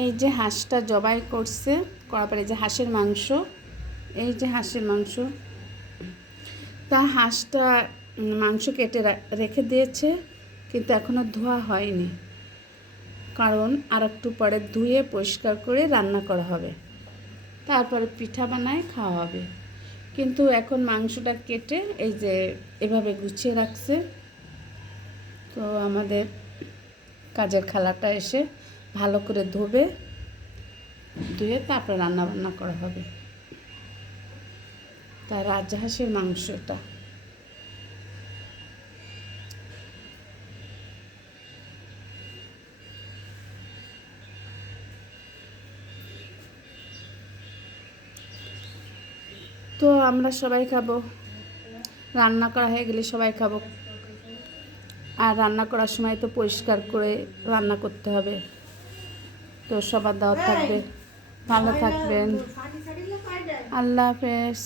এই যে হাঁসটা জবাই করছে, করার পরে যে হাঁসের মাংস, এই যে হাঁসের মাংস, তা হাঁসটা মাংস কেটে রেখে দিয়েছে, কিন্তু এখনও ধোয়া হয়নি, কারণ আর একটু পরে ধুয়ে পরিষ্কার করে রান্না করা হবে, তারপরে পিঠা বানায় খাওয়া হবে। কিন্তু এখন মাংসটা কেটে এই যে এভাবে গুছিয়ে রাখছে। তো আমাদের কাজের খালাটা এসে ভালো করে ধুয়ে তারপরে রান্না বান্না করা হবে। তা রাজহাঁসের মাংসটা তো আমরা সবাই খাবো, রান্না করা হয়ে গেলে সবাই খাবো। আর রান্না করার সময় তো পরিষ্কার করে রান্না করতে হবে। তো সবার দাওয়াত থাকবে, ভালো থাকবেন, আল্লাহ হাফেজ।